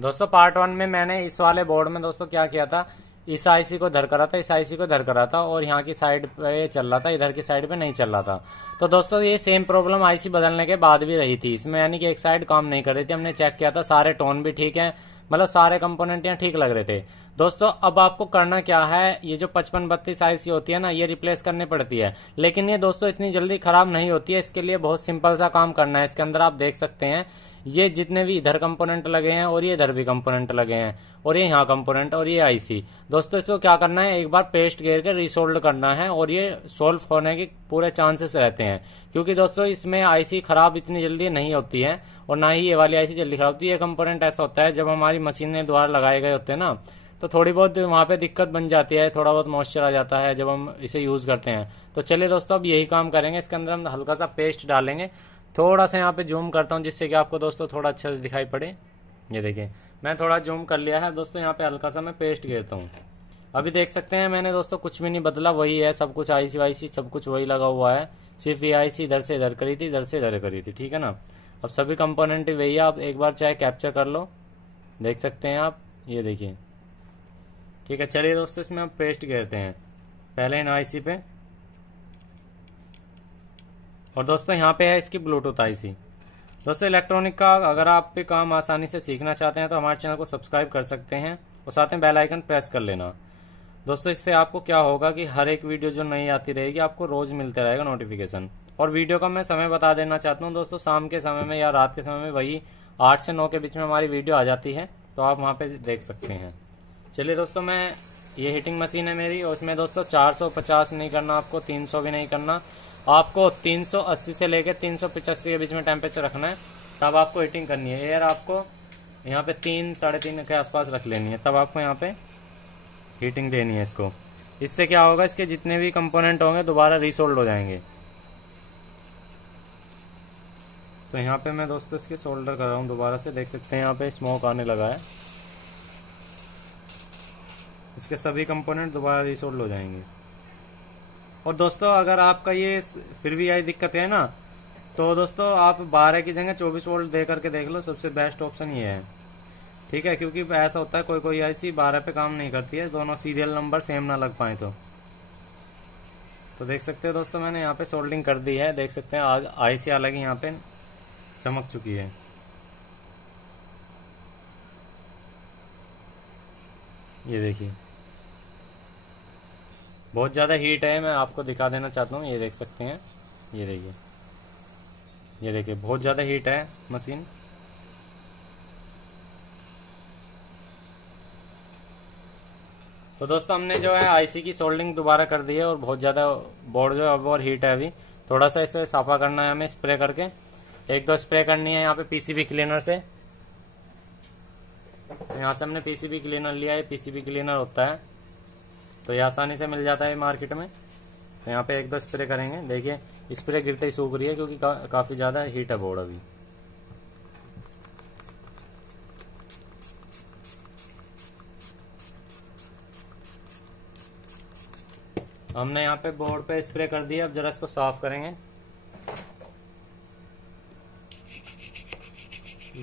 दोस्तों पार्ट 1 में मैंने इस वाले बोर्ड में दोस्तों क्या किया था, इस आईसी को धर करा था, इस आईसी को धर करा था और यहाँ की साइड पे चल रहा था, इधर की साइड पे नहीं चल रहा था। तो दोस्तों ये सेम प्रॉब्लम आईसी बदलने के बाद भी रही थी इसमें, यानी कि एक साइड काम नहीं कर रही थी। हमने चेक किया था, सारे टोन भी ठीक है, मतलब सारे कंपोनेंट यहाँ ठीक लग रहे थे। दोस्तों अब आपको करना क्या है, ये जो 5532 आईसी होती है ना, ये रिप्लेस करनी पड़ती है, लेकिन ये दोस्तों इतनी जल्दी खराब नहीं होती है। इसके लिए बहुत सिंपल सा काम करना है। इसके अंदर आप देख सकते हैं ये जितने भी इधर कंपोनेंट लगे हैं और ये इधर भी कंपोनेंट लगे हैं और ये यहाँ कंपोनेंट और ये आईसी। दोस्तों इसको क्या करना है, एक बार पेस्ट घेर के रीसोल्ड करना है और ये सोल्व होने के पूरे चांसेस रहते हैं, क्योंकि दोस्तों इसमें आईसी खराब इतनी जल्दी नहीं होती है और ना ही ये वाली आईसी जल्दी खराब होती है। ये कंपोनेंट ऐसा होता है जब हमारी मशीनें द्वारा लगाए गए होते हैं ना, तो थोड़ी बहुत वहां पे दिक्कत बन जाती है, थोड़ा बहुत मॉइस्चर आ जाता है जब हम इसे यूज करते हैं। तो चलिए दोस्तों अब यही काम करेंगे। इसके अंदर हम हल्का सा पेस्ट डालेंगे, थोड़ा सा यहाँ पे जूम करता हूँ जिससे कि आपको दोस्तों थोड़ा अच्छा दिखाई पड़े। ये देखिए मैं थोड़ा जूम कर लिया है दोस्तों, यहाँ पे हल्का सा मैं पेस्ट घेरता हूँ। अभी देख सकते हैं मैंने दोस्तों कुछ भी नहीं बदला, वही है सब कुछ, आईसी वाईसी सब कुछ वही लगा हुआ है, सिर्फ ये आईसी इधर से इधर करी थी, इधर से इधर करी थी, ठीक है ना। अब सभी कंपोनेंट ही वही है, आप एक बार चाहे कैप्चर कर लो, देख सकते हैं आप, ये देखिए, ठीक है। चलिए दोस्तों इसमें हम पेस्ट घेरते हैं पहले इन आईसी पे, और दोस्तों यहाँ पे है इसकी ब्लूटूथ आईसी। दोस्तों इलेक्ट्रॉनिक का अगर आप भी काम आसानी से सीखना चाहते हैं तो हमारे चैनल को सब्सक्राइब कर सकते हैं और साथ में बेल आइकन प्रेस कर लेना। दोस्तों इससे आपको क्या होगा कि हर एक वीडियो जो नई आती रहेगी आपको रोज मिलते रहेगा नोटिफिकेशन। और वीडियो का मैं समय बता देना चाहता हूँ दोस्तों, शाम के समय में या रात के समय में वही 8 से 9 के बीच में हमारी वीडियो आ जाती है, तो आप वहाँ पे देख सकते हैं। चलिए दोस्तों मैं, ये हीटिंग मशीन है मेरी और उसमें दोस्तों 450 नहीं करना आपको, 300 भी नहीं करना आपको, 380 से लेकर 385 के बीच में टेम्परेचर रखना है, तब आपको हीटिंग करनी है। एयर आपको यहाँ पे 3 साढ़े 3 के आसपास रख लेनी है, तब आपको यहाँ पे हीटिंग देनी है इसको। इससे क्या होगा, इसके जितने भी कंपोनेंट होंगे दोबारा रीसोल्ड हो जाएंगे। तो यहाँ पे मैं दोस्तों इसके सोल्डर कर रहा हूँ दोबारा से, देख सकते हैं यहाँ पे स्मोक आने लगा है। इसके सभी कंपोनेंट दोबारा रीसोल्ड हो जाएंगे। और दोस्तों अगर आपका ये फिर भी यही दिक्कत है ना, तो दोस्तों आप 12 की जगह 24 वोल्ट दे करके देख लो, सबसे बेस्ट ऑप्शन ये है, ठीक है। क्योंकि ऐसा होता है कोई कोई आईसी 12 पे काम नहीं करती है, दोनों सीरियल नंबर सेम ना लग पाए तो देख सकते हो दोस्तों मैंने यहाँ पे सोल्डिंग कर दी है, देख सकते हैं आज आईसी अलग ही यहाँ पे चमक चुकी है। ये देखिए बहुत ज्यादा हीट है, मैं आपको दिखा देना चाहता हूँ, ये देख सकते हैं, ये देखिए, ये देखिए बहुत ज्यादा हीट है मशीन। तो दोस्तों हमने जो है आईसी की सोल्डिंग दोबारा कर दी है और बहुत ज्यादा बोर्ड जो है अब और हीट है। अभी थोड़ा सा इसे साफा करना है हमें स्प्रे करके, 1-2 स्प्रे करनी है यहाँ पे पीसीबी क्लीनर से। यहाँ से हमने पीसीबी क्लीनर लिया है, पीसीबी क्लीनर होता है तो ये आसानी से मिल जाता है मार्केट में। तो यहाँ पे 1-2 स्प्रे करेंगे, देखिए स्प्रे गिरते ही सूख रही है क्योंकि काफी ज्यादा हीट है बोर्ड अभी। हमने यहाँ पे बोर्ड पे स्प्रे कर दिया, अब जरा इसको साफ करेंगे।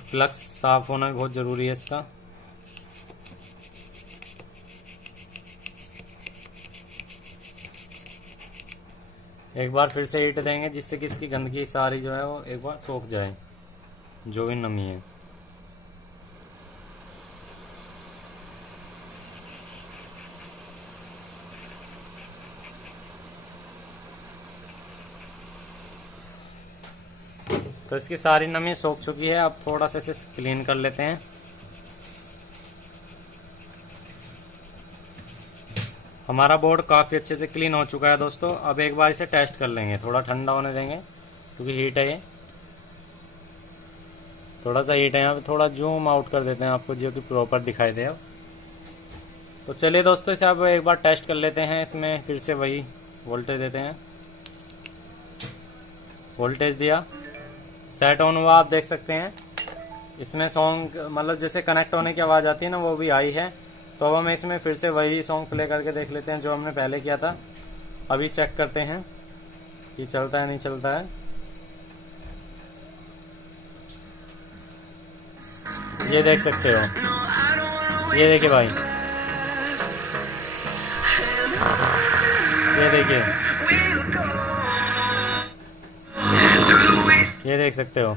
फ्लक्स साफ होना बहुत जरूरी है इसका। एक बार फिर से हीट देंगे जिससे कि इसकी गंदगी सारी जो है वो एक बार सूख जाए, जो भी नमी है। तो इसकी सारी नमी सूख चुकी है, अब थोड़ा सा इसे क्लीन कर लेते हैं। हमारा बोर्ड काफी अच्छे से क्लीन हो चुका है दोस्तों। अब एक बार इसे टेस्ट कर लेंगे, थोड़ा ठंडा होने देंगे क्योंकि हीट है ये, थोड़ा सा हीट है। यहाँ पे थोड़ा जूम आउट कर देते हैं आपको जो कि प्रॉपर दिखाई दे। अब तो चलिए दोस्तों इसे अब एक बार टेस्ट कर लेते हैं। इसमें फिर से वही वोल्टेज देते हैं, वोल्टेज दिया, सेट ऑन हुआ, आप देख सकते हैं इसमें सॉन्ग मतलब जैसे कनेक्ट होने की आवाज आती है ना, वो भी आई है। तो अब हम इसमें फिर से वही सॉन्ग प्ले करके देख लेते हैं जो हमने पहले किया था। अभी चेक करते हैं कि चलता है नहीं चलता है। ये देख सकते हो, ये देखिए भाई, ये देखिए, ये देख सकते हो।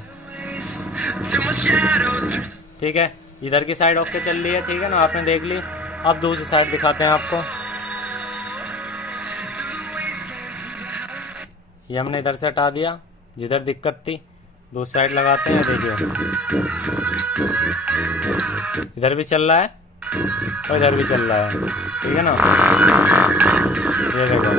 ठीक है, इधर की साइड ओके चल रही है, ठीक है ना, आपने देख ली। अब दूसरी साइड दिखाते हैं आपको। ये हमने इधर से हटा दिया जिधर दिक्कत थी, दूसरी साइड लगाते हैं। देखिए इधर भी चल रहा है और इधर भी चल रहा है, ठीक है ना, ये देखो।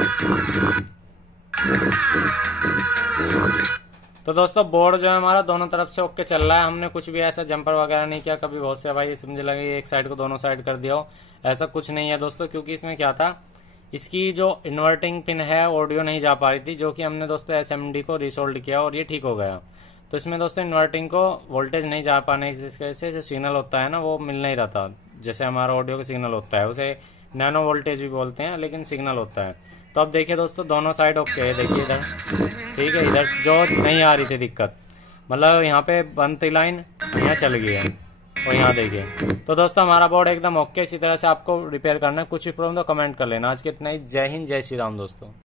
तो दोस्तों बोर्ड जो है हमारा दोनों तरफ से ओके चल रहा है, हमने कुछ भी ऐसा जंपर वगैरह नहीं किया। कभी बहुत से भाई समझे लगे एक साइड को दोनों साइड कर दिया हो, ऐसा कुछ नहीं है दोस्तों। क्योंकि इसमें क्या था, इसकी जो इन्वर्टिंग पिन है ऑडियो नहीं जा पा रही थी, जो कि हमने दोस्तों एसएमडी को रिसोल्ड किया और ये ठीक हो गया। तो इसमें दोस्तों इन्वर्टिंग को वोल्टेज नहीं जा पाने की वजह से जो सिग्नल होता है ना वो मिल नहीं रहा था। जैसे हमारा ऑडियो का सिग्नल होता है उसे नैनो वोल्टेज भी बोलते हैं, लेकिन सिग्नल होता है। तो अब देखिए दोस्तों दोनों साइड ओके है। देखिए इधर, ठीक है, इधर जो नहीं आ रही थी दिक्कत, मतलब यहाँ पे बंद थी लाइन, यहाँ चल गई है, और यहाँ देखिए। तो दोस्तों हमारा बोर्ड एकदम ओके। इसी तरह से आपको रिपेयर करना है, कुछ भी प्रॉब्लम तो कमेंट कर लेना। आज के इतना ही, जय हिंद, जय श्री राम दोस्तों।